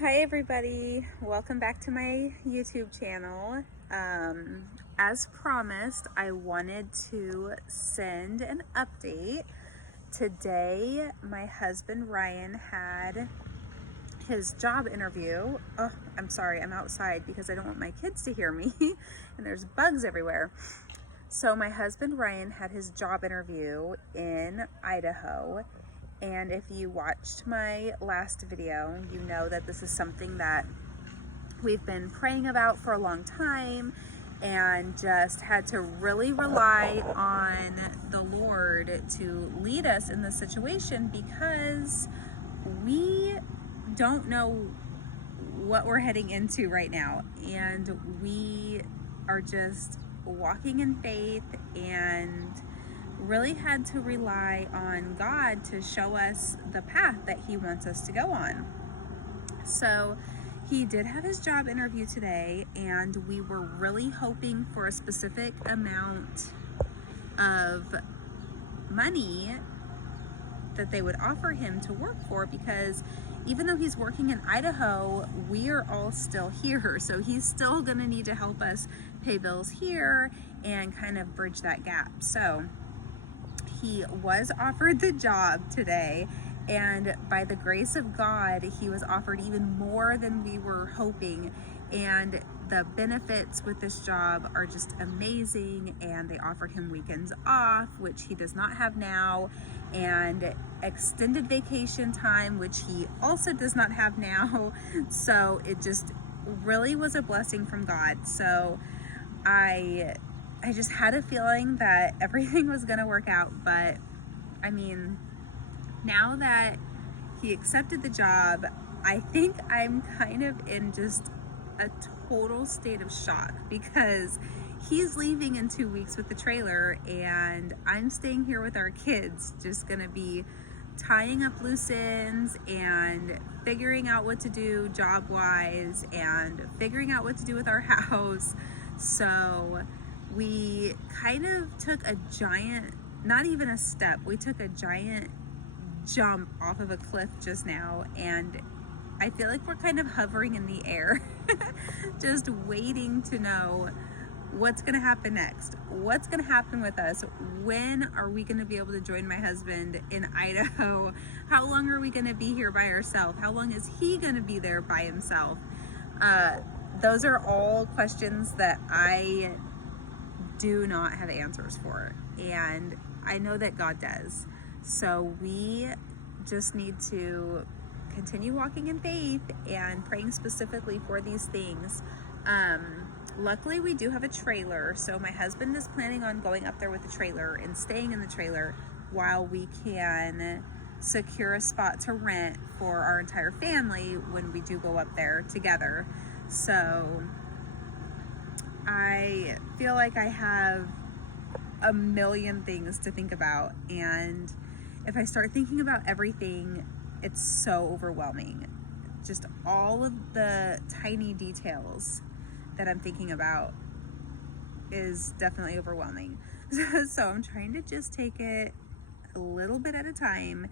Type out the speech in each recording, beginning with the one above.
Hi everybody, welcome back to my YouTube channel. As promised, I wanted to send an update. Today, my husband Ryan had his job interview. Oh, I'm sorry, I'm outside because I don't want my kids to hear me and there's bugs everywhere. So my husband Ryan had his job interview in Idaho. And if you watched my last video, you know that this is something that we've been praying about for a long time and just had to really rely on the Lord to lead us in this situation because we don't know what we're heading into right now. And we are just walking in faith and really had to rely on God to show us the path that He wants us to go on. So he did have his job interview today, and we were really hoping for a specific amount of money that they would offer him to work for, because even though he's working in Idaho, we are all still here. So he's still going to need to help us pay bills here and kind of bridge that gap. So he was offered the job today, and by the grace of God, he was offered even more than we were hoping. And the benefits with this job are just amazing. And they offered him weekends off, which he does not have now, and extended vacation time, which he also does not have now. So it just really was a blessing from God. So I just had a feeling that everything was going to work out. But I mean, now that he accepted the job, I think I'm kind of in just a total state of shock, because he's leaving in 2 weeks with the trailer and I'm staying here with our kids, just going to be tying up loose ends and figuring out what to do job wise and figuring out what to do with our house. So we kind of took a giant, not even a step, we took a giant jump off of a cliff just now, and I feel like we're kind of hovering in the air just waiting to know what's going to happen next. What's going to happen with us? When are we going to be able to join my husband in Idaho? How long are we going to be here by ourselves? How long is he going to be there by himself? Those are all questions that I do not have answers for, and I know that God does. So we just need to continue walking in faith and praying specifically for these things. Luckily, we do have a trailer, so my husband is planning on going up there with the trailer and staying in the trailer while we can secure a spot to rent for our entire family when we do go up there together. So I feel like I have a million things to think about, and if I start thinking about everything, it's so overwhelming. Just all of the tiny details that I'm thinking about is definitely overwhelming. So I'm trying to just take it a little bit at a time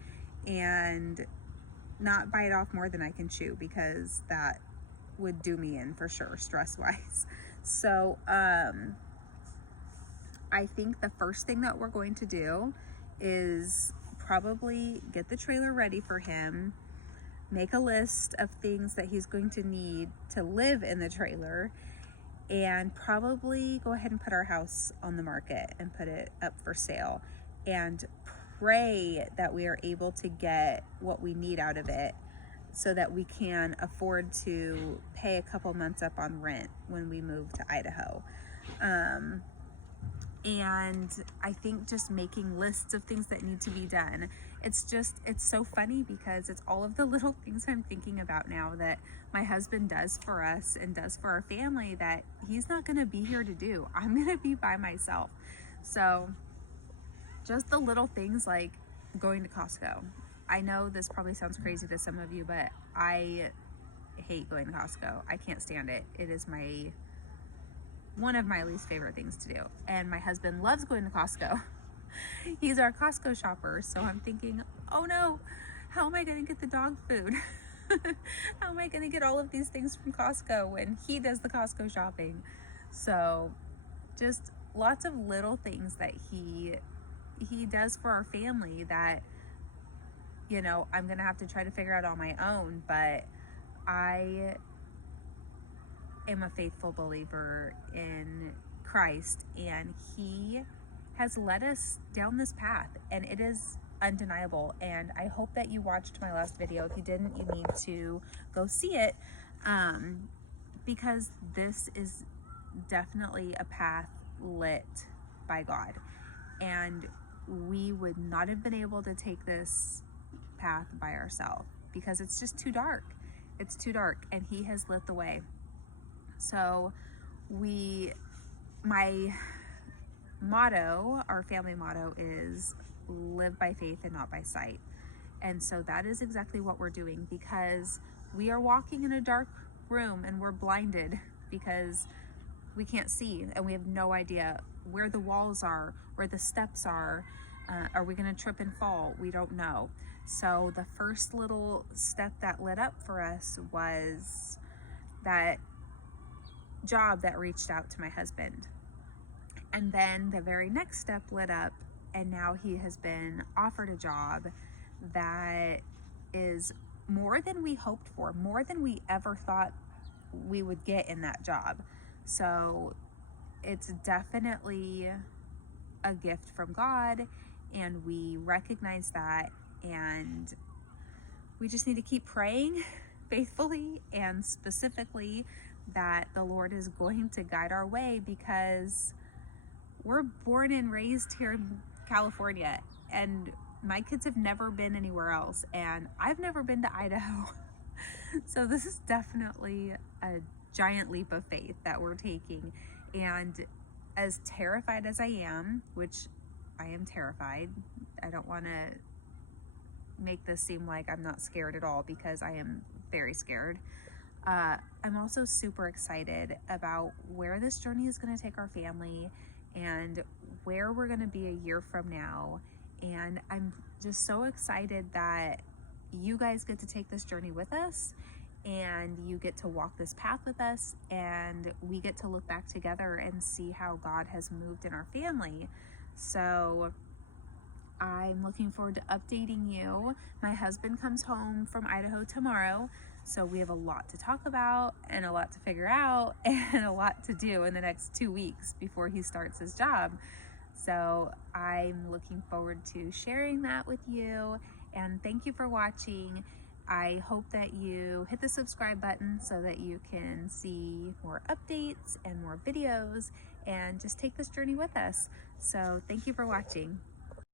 and not bite off more than I can chew, because that would do me in for sure, stress wise. So I think the first thing that we're going to do is probably get the trailer ready for him, make a list of things that he's going to need to live in the trailer, and probably go ahead and put our house on the market and put it up for sale, and pray that we are able to get what we need out of it so that we can afford to pay a couple months up on rent when we move to Idaho. And I think just making lists of things that need to be done. It's so funny because it's all of the little things I'm thinking about now that my husband does for us and does for our family that he's not going to be here to do. I'm going to be by myself. So just the little things like going to Costco. I know this probably sounds crazy to some of you, but I hate going to Costco. I can't stand it. It is one of my least favorite things to do. And my husband loves going to Costco. He's our Costco shopper. So I'm thinking, oh no, how am I going to get the dog food? How am I going to get all of these things from Costco when he does the Costco shopping? So just lots of little things that he does for our family that, you know, I'm going to have to try to figure out on my own, but I am a faithful believer in Christ, and he has led us down this path, and it is undeniable. And I hope that you watched my last video. If you didn't, you need to go see it, because this is definitely a path lit by God, and we would not have been able to take this path by ourselves because it's just too dark. It's too dark, and he has lit the way. So my motto, our family motto, is live by faith and not by sight. And so that is exactly what we're doing, because we are walking in a dark room and we're blinded because we can't see, and we have no idea where the walls are, where the steps are. Are we going to trip and fall? We don't know. So the first little step that lit up for us was that job that reached out to my husband. And then the very next step lit up, and now he has been offered a job that is more than we hoped for, more than we ever thought we would get in that job. So it's definitely a gift from God, and we recognize that, and we just need to keep praying faithfully and specifically that the Lord is going to guide our way, because we're born and raised here in California, and my kids have never been anywhere else, and I've never been to Idaho. So this is definitely a giant leap of faith that we're taking. And as terrified as I am, which I am terrified, I don't want to make this seem like I'm not scared at all, because I am very scared. I'm also super excited about where this journey is going to take our family and where we're going to be a year from now. And I'm just so excited that you guys get to take this journey with us, and you get to walk this path with us, and we get to look back together and see how God has moved in our family. So I'm looking forward to updating you. My husband comes home from Idaho tomorrow, so we have a lot to talk about and a lot to figure out and a lot to do in the next 2 weeks before he starts his job. So I'm looking forward to sharing that with you, and thank you for watching. I hope that you hit the subscribe button so that you can see more updates and more videos and just take this journey with us. So thank you for watching.